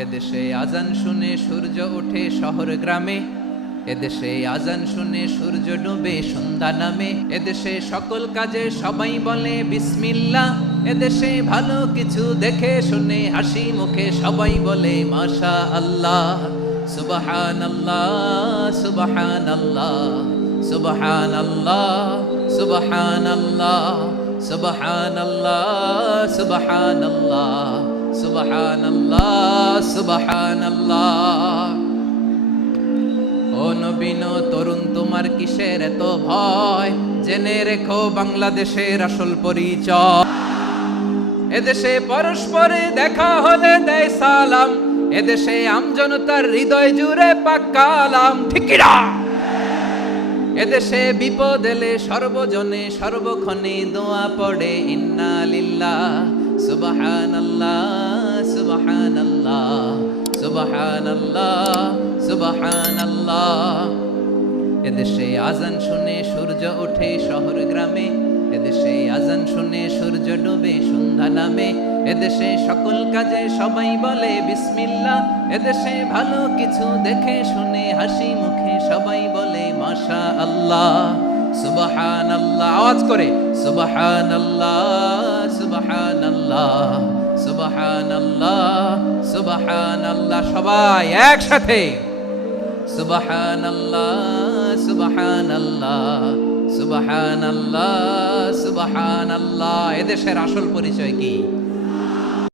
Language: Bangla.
এদেশে আজান শুনে সূর্য ওঠে শহর গ্রামে, এদেশে আজান শুনে সূর্য ডুবে সন্ধ্যা নামে, এদেশে সকল কাজে সবাই বলে বিসমিল্লাহ, এদেশে ভালো কিছু দেখে শুনে হাসি মুখে সবাই বলে মাশা আল্লাহ। সুবহানাল্লাহ সুবহানাল্লাহ সুবহানাল্লাহ সুবহানাল্লাহ সুবহানাল্লাহ সুবহানাল্লাহ সুবহানাল্লাহ সুবহানাল্লাহ। ও নবীন তরুণ তোমার কিসের এত ভয়, জেনে রেখো বাংলাদেশের আসল পরিচয়। এদেশে পরস্পরে দেখা হলে দেয় সালাম, এদেশে আমজনতার হৃদয় জুড়ে পাক কালাম, ঠিক কি না? এদেশে বিপদ এলে সর্বজনে সর্বক্ষণে দোয়া পড়ে ইন্না লিল্লাহ সুবহানাল্লাহ সুবহানাল্লাহ সুবহানাল্লাহ সুবহানাল্লাহ। এদেশে আজান শুনে সূর্য ওঠে শহর গ্রামে, এদেশে আজান শুনে সূর্য ডুবে সন্ধ্যা নামে, এদেশে সকল কাজে সবাই বলে বিসমিল্লাহ, এদেশে ভালো কিছু দেখে শুনে হাসি মুখে সবাই বলে মাশা আল্লাহ। সুবহানাল্লাহ, আওয়াজ করে সুবহানাল্লাহ সুবহানাল্লাহ সুবহানাল্লাহ সুবহানাল্লাহ, সবাই একসাথে সুবহানাল্লাহ সুবহানাল্লাহ সুবহানাল্লাহ সুবহানাল্লাহ। এদেশের আসল পরিচয় কি?